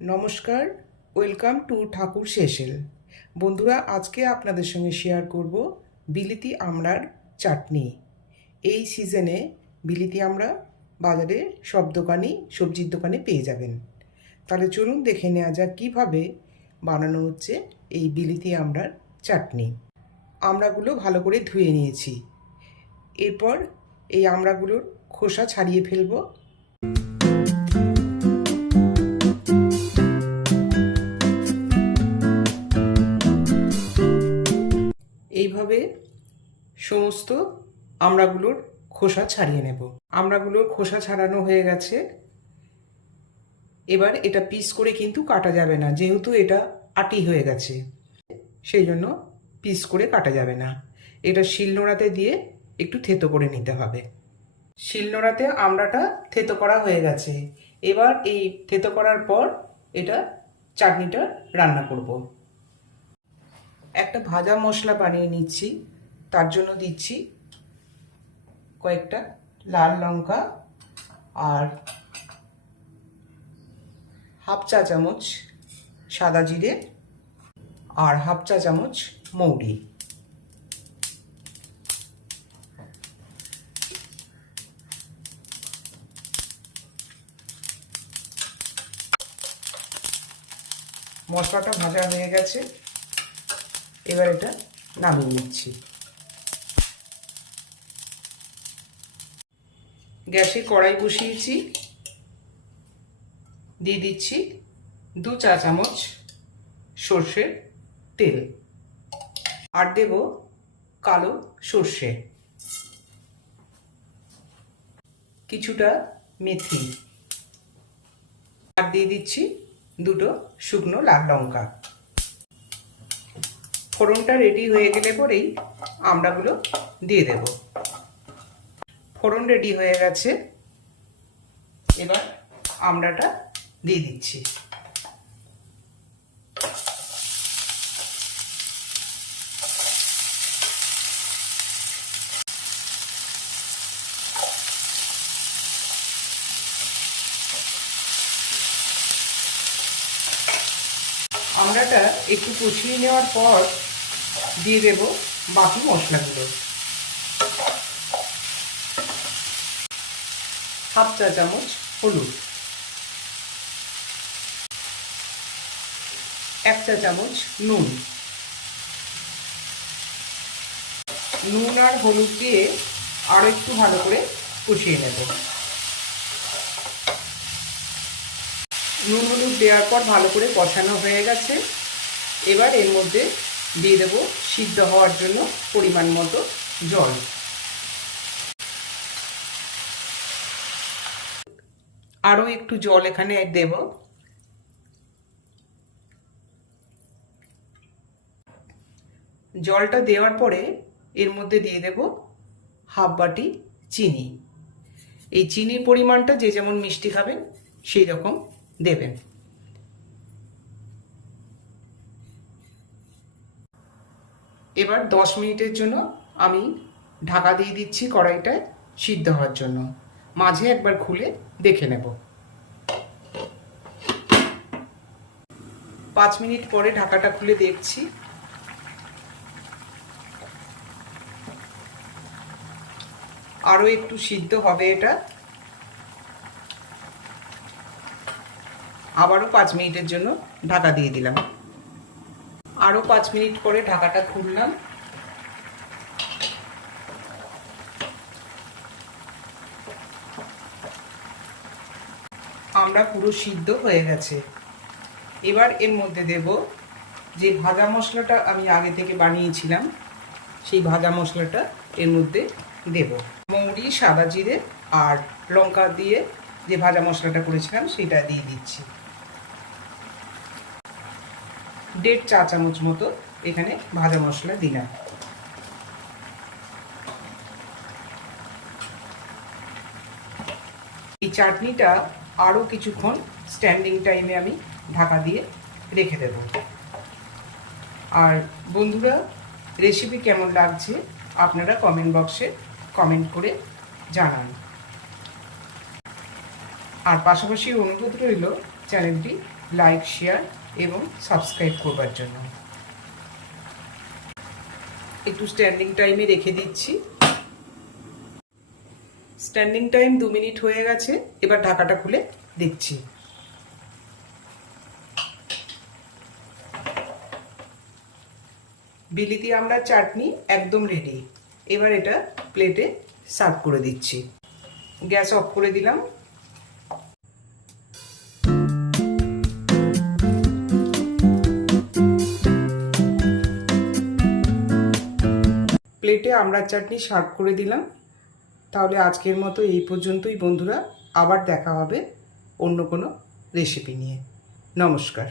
নমস্কার, welcome to ঠাকুর শেষেল। বন্ধুরা, আজকে আপনাদের সঙ্গে শেয়ার করব বিলিতি আমড়ার চাটনি। এই সিজনে বিলিতি আমড়া বাজারে সব দোকানেই, সবজির দোকানে পেয়ে যাবেন। তাহলে চলুন দেখে নেওয়া যাক কীভাবে বানানো হচ্ছে এই বিলিতি আমড়ার চাটনি। আমড়াগুলো ভালো করে ধুয়ে নিয়েছি। এরপর এই আমড়াগুলোর খোসা ছাড়িয়ে ফেলব। এইভাবে সমস্ত আমড়াগুলোর খোসা ছাড়িয়ে নেব। আমড়াগুলোর খোসা ছাড়ানো হয়ে গেছে। এবার এটা পিস করে কিন্তু কাটা যাবে না, যেহেতু এটা আটি হয়ে গেছে। সেই জন্য পিস করে কাটা যাবে না। এটা শিলনোড়াতে দিয়ে একটু থেতো করে নিতে হবে। শিলনোড়াতে আমড়াটা থেতো করা হয়ে গেছে। এবার এই থেতো করার পর এটা চাটনিটা রান্না করব। একটা ভাজা মশলা বানিয়ে নিচ্ছি, তার জন্য দিচ্ছি কয়েকটা লাল লঙ্কা আর হাফ চা চামচ সাদা জিরে আর হাফ চা চামচ মৌরি। মশলাটা ভাজা হয়ে গেছে। এবার এটা নামিয়ে নিচ্ছি। গ্যাসে কড়াই বসিয়েছি। দিয়ে দিচ্ছি দু চা চামচ সর্ষের তেল। আর দেব কালো সর্ষে। কিছুটা মেথি। আর দিয়ে দিচ্ছি দুটো শুকনো লাল লঙ্কা। ফোড়নটা রেডি হয়ে গেলে পরেই আমড়াগুলো দিয়ে দেব। ফোড়ন রেডি হয়ে গেছে। এবার আমড়াটা দিয়ে দিচ্ছি। আমড়াটা একটু কষিয়ে নেওয়ার পর দিয়ে দেব বাকি মশলাগুলো। হাফ চা চামচ হলুদ। এক চা চামচ নুন। নুন আর হলুদ দিয়ে আরও একটু ভালো করে কষিয়ে নেব। নুন হলুদ দেওয়ার পর ভালো করে কষানো হয়ে গেছে। এবার এর মধ্যে দিয়ে দেব সিদ্ধ হওয়ার জন্য পরিমাণ মতো জল। আরও একটু জল এখানে দেব। জলটা দেওয়ার পরে এর মধ্যে দিয়ে দেব হাফ বাটি চিনি। এই চিনির পরিমাণটা যে যেমন মিষ্টি খাবেন, সেই রকম দেবেন। এবার দশ মিনিটের জন্য আমি ঢাকা দিয়ে দিচ্ছি কড়াইটায় সিদ্ধ হওয়ার জন্য। মাঝে একবার খুলে দেখে নেব। পাঁচ মিনিট পরে ঢাকাটা খুলে দেখছি। আরও একটু সিদ্ধ হবে এটা। আবারও পাঁচ মিনিটের জন্য ঢাকা দিয়ে দিলাম। আরও পাঁচ মিনিট পরে ঢাকাটা খুললাম। আমরা পুরো সিদ্ধ হয়ে গেছে। এবার এর মধ্যে দেব যে ভাজা মশলাটা আমি আগে থেকে বানিয়েছিলাম, সেই ভাজা মশলাটা এর মধ্যে দেব। মৌরি, সাদা জিরে আর লঙ্কা দিয়ে যে ভাজা মশলাটা করেছিলাম, সেটা দিয়ে দিচ্ছি। দেড় চা চামচ মতো এখানে ভাজা মশলা দিলাম। এই চাটনিটা আরও কিছুক্ষণ স্ট্যান্ডিং টাইমে আমি ঢাকা দিয়ে রেখে দেব। আর বন্ধুরা রেসিপি কেমন লাগছে আপনারা কমেন্ট বক্সে কমেন্ট করে জানান। আর পাশাপাশি অনুরোধ রইল চ্যানেলটি লাইক শেয়ার এবং সাবস্ক্রাইব করবার জন্য। একটু স্ট্যান্ডিং টাইমে রেখে দিচ্ছি। স্ট্যান্ডিং টাইম দু মিনিট হয়ে গেছে, এবার ঢাকাটা খুলে দেখছি বিলিতি আমরা চাটনি একদম রেডি এবার এটা প্লেটে সার্ভ করে দিচ্ছি। গ্যাস অফ করে দিলাম। প্লেটে আমড়ার চাটনি সার্ভ করে দিলাম। তাহলে আজকের মতো এই পর্যন্তই বন্ধুরা। আবার দেখা হবে অন্য কোনো রেসিপি নিয়ে। নমস্কার।